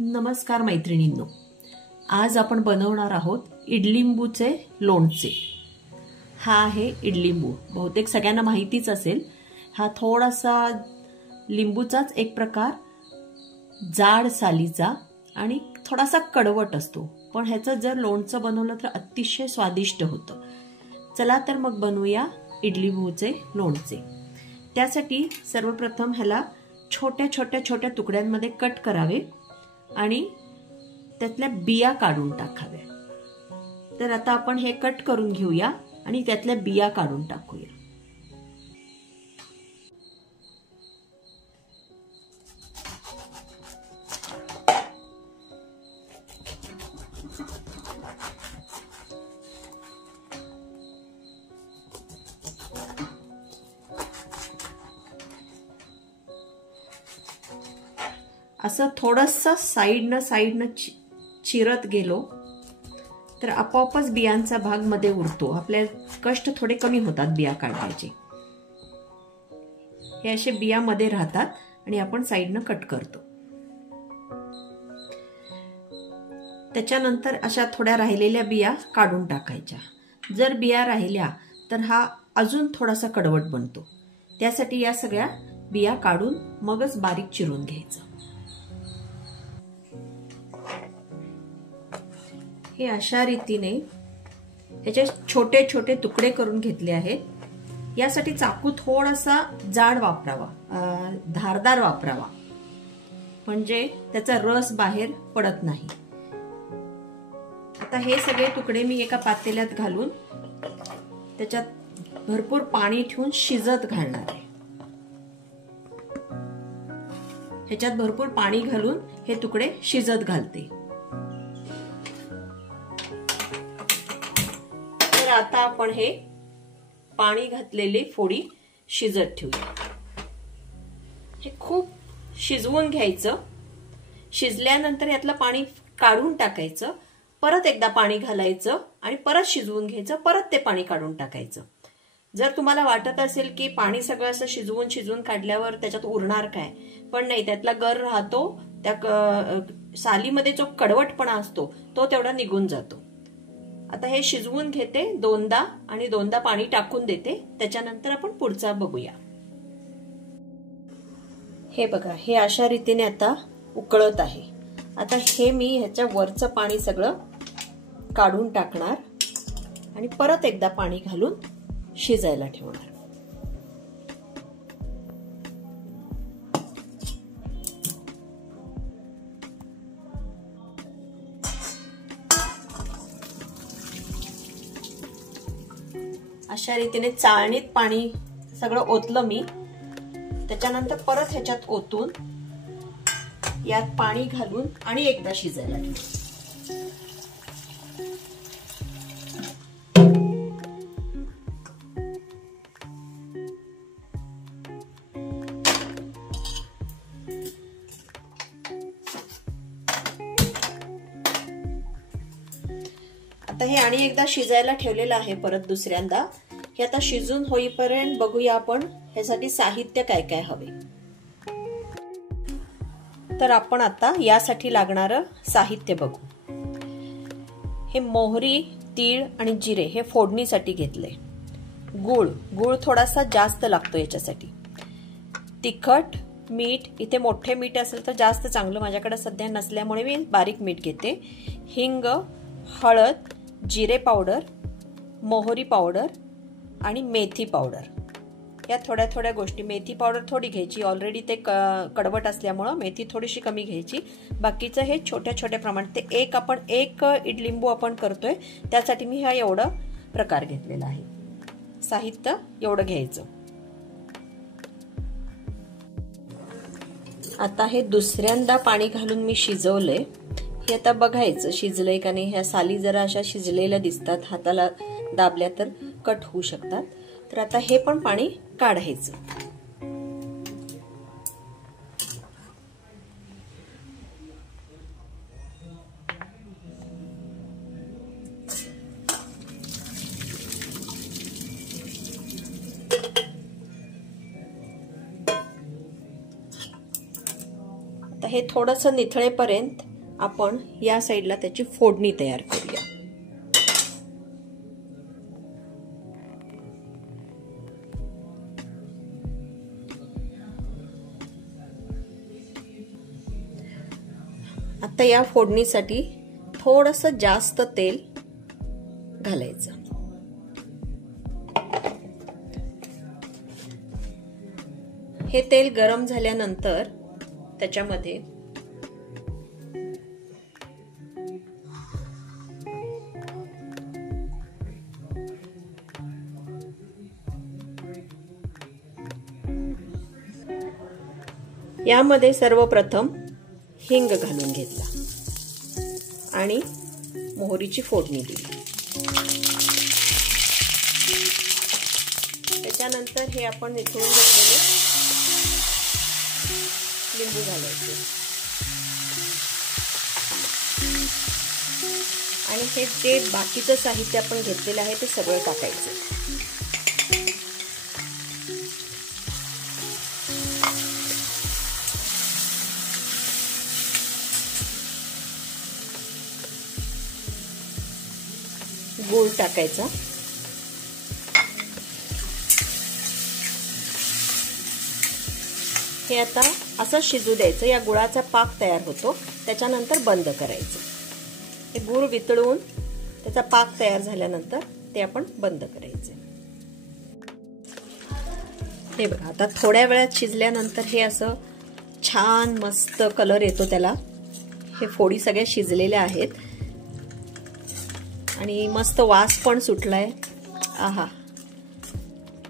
नमस्कार मैत्रिणींनो, आज आपण बनवणार आहोत इडलिंबूचे लोणचे। हा आहे इडलिंबू, बहुतेक सगळ्यांना माहितीच असेल। हा थोडासा लिंबूचाच एक प्रकार, जाड सालीचा आणि थोडासा कडवट असतो, पण ह्याचं जर लोणचं बनवलं तर अतिशय स्वादिष्ट होतं। चला तर मग बनवूया इडलिंबूचे लोणचे। त्यासाठी सर्वप्रथम ह्याला छोट्या छोट्या छोट्या तुकड्यांमध्ये कट करावे आणि त्यातल्या बिया काढून टाकाव्या। तर आता आपण हे कट करून घेऊया आणि त्यातल्या बिया काढून टाकूया। असं थोडंसं साइडनं चिरत गेलो तर आपोआपच बियांचा भाग मध्ये उरतो। आपले कष्ट थोडे कमी होतात बिया काढण्याचे। हे असे बिया मध्ये राहतात आणि आपण साइडनं कट करतो। त्याच्यानंतर अशा थोड्या राहिलेल्या बिया काढून टाकायच्या। जर बिया राहिल्या तर हा अजून थोडासा कडवट बनतो। त्यासाठी या सगळ्या बिया काढून मगच बारीक चिरून घ्यायचं। हे अशा रीतीने याचे छोटे छोटे तुकडे करून घेतले आहेत। यासाठी चाकू थोडासा जाड वापरावा, धारदार वापरावा, म्हणजे त्याचा रस बाहेर पडत नाही। आता हे सगळे तुकडे मी एका पातेल्यात घालून त्याच्यात भरपूर पाणी ठेवून शिजत घालणार आहे। ह्याच्यात भरपूर पाणी घालून हे तुकडे शिजत घालते। आता आपण हे पाणी घातलेले फोडी शिजत ठेवूया। हे खूप शिजवून घ्यायचं। शिजल्यानंतर यातलं पाणी काढून टाकायचं, परत एकदा पाणी घालायचं आणि परत शिजवून घ्यायचं, परत ते पाणी काढून टाकायचं। जर तुम्हाला वाटत असेल की पाणी सगळं असं शिजवून काढल्यावर त्याच्यात उरणार काय, पण नाही, त्यातला गर राहतो, त्या सालीमध्ये जो कडवटपणा असतो तो तेवढा निघून जातो। आता हे शिजवून घेते दोनदा आणि दोनदा पाणी टाकून देते, त्याच्यानंतर आपण पुढचा बघूया। हे बघा, हे अशा रीतीने आता उकळत आहे। आता हे मी ह्याच्या वरचं पाणी सगळं काढून टाकणार आणि परत एकदा पाणी घालून शिजायला ठेवणार। अशा रीतीने चाळणीत पाणी सगळं ओतलं मी, त्याच्यानंतर परत ह्याच्यात ओतून यात पाणी घालून आणि एकदा शिजायला ठेवलं। आता हे आणि एकदा शिजायला ठेवलेलं आहे परत दुसऱ्यांदा। हे आता शिजून होईपर्यंत बघूया आपण ह्यासाठी साहित्य काय काय हवे। तर आपण आता यासाठी लागणारं साहित्य बघू। हे मोहरी, तीळ आणि जिरे हे फोडणीसाठी घेतले। गूळ थोडासा जास्त लागतो याच्यासाठी। तिखट, मीठ, इथे मोठे मीठ असेल तर जास्त चांगलं, माझ्याकडे सध्या नसल्यामुळे मी बारीक मीठ घेते। हिंग, हळद, जिरे पावडर, मोहरी पावडर आणि मेथी पावडर, या थोड्या थोड्या गोष्टी। मेथी पावडर थोडी घ्यायची, ऑलरेडी ते कडवट असल्यामुळे मेथी थोडीशी कमी घ्यायची। बाकीचं हे छोट्या छोट्या प्रमाणात, ते आपण एक इडलिंबू आपण करतोय त्यासाठी मी हा एवढा प्रकार घेतलेला आहे। साहित्य एवढं घ्यायचं। आता हे दुसऱ्यांदा पाणी घालून मी शिजवलंय। हे आता बघायचं शिजलंय का नाही। ह्या साली जरा अशा शिजलेल्या दिसतात, हाताला दाबल्या तर कट होऊ शकतात। तर आता हे पण पाणी काढायचं। आता हे थोडंसं निथळेपर्यंत आपण या साईडला त्याची फोडणी तयार करूया. आता या फोडणीसाठी थोडंसं जास्त तेल घालायचं. हे तेल गरम झाल्यानंतर त्याच्यामध्ये यामध्ये सर्वप्रथम हिंग घालून घेतला आणि मोहरीची फोडणी दिली. त्याच्यानंतर हे आपण निथळून घेतलेले लिंबू घालायचे आणि हे जे बाकीचं साहित्य आपण घेतलेलं आहे ते सगळं टाकायचं. गूळ टाकायचा. हे आता असं शिजू द्यायचं. या गुळाचा पाक तयार होतो, त्याच्यानंतर बंद करायचं. हे गूळ वितळून त्याचा पाक तयार झाल्यानंतर ते आपण बंद करायचे. हे बघा, आता थोड्या वेळात शिजल्यानंतर हे असं छान मस्त कलर येतो त्याला. हे फोडी सगळ्या शिजलेल्या आहेत आणि मस्त वास पण सुटलाय. आहा,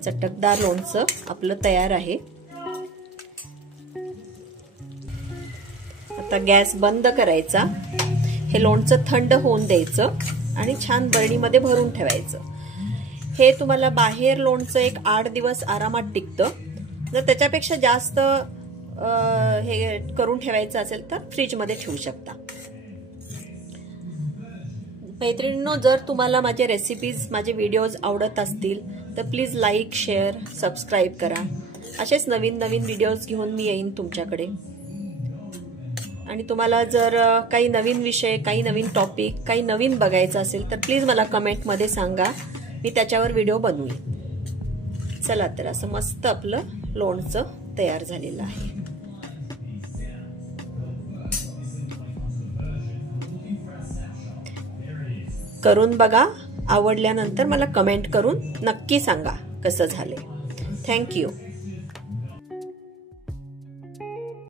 चटकदार लोणचं आपलं तयार आहे. आता गॅस बंद करायचा. हे लोणचं थंड होऊन द्यायचं आणि छान बरणीमध्ये भरून ठेवायचं. हे तुम्हाला बाहेर लोणचं एक 8 दिवस आरामात टिकतं. जर त्याच्यापेक्षा जास्त हे करून ठेवायचं असेल तर फ्रीजमध्ये ठेवू शकता. मैत्रिणींनो, जर तुम्हाला माझे रेसिपीज, माझे व्हिडिओज आवडत असतील तर प्लीज लाईक, शेअर, सबस्क्राईब करा. असेच नवीन नवीन व्हिडिओज घेऊन मी येईन तुमच्याकडे. आणि तुम्हाला जर काही नवीन विषय, काही नवीन टॉपिक, काही नवीन बघायचं असेल तर प्लीज मला कमेंटमध्ये सांगा, मी त्याच्यावर व्हिडिओ बनवेन. चला तर, असं मस्त आपलं लोणचं तयार झालेलं आहे. करून बघा. आवडल्यानंतर मला कमेंट करून नक्की सांगा कसं झालंय. थँक्यू.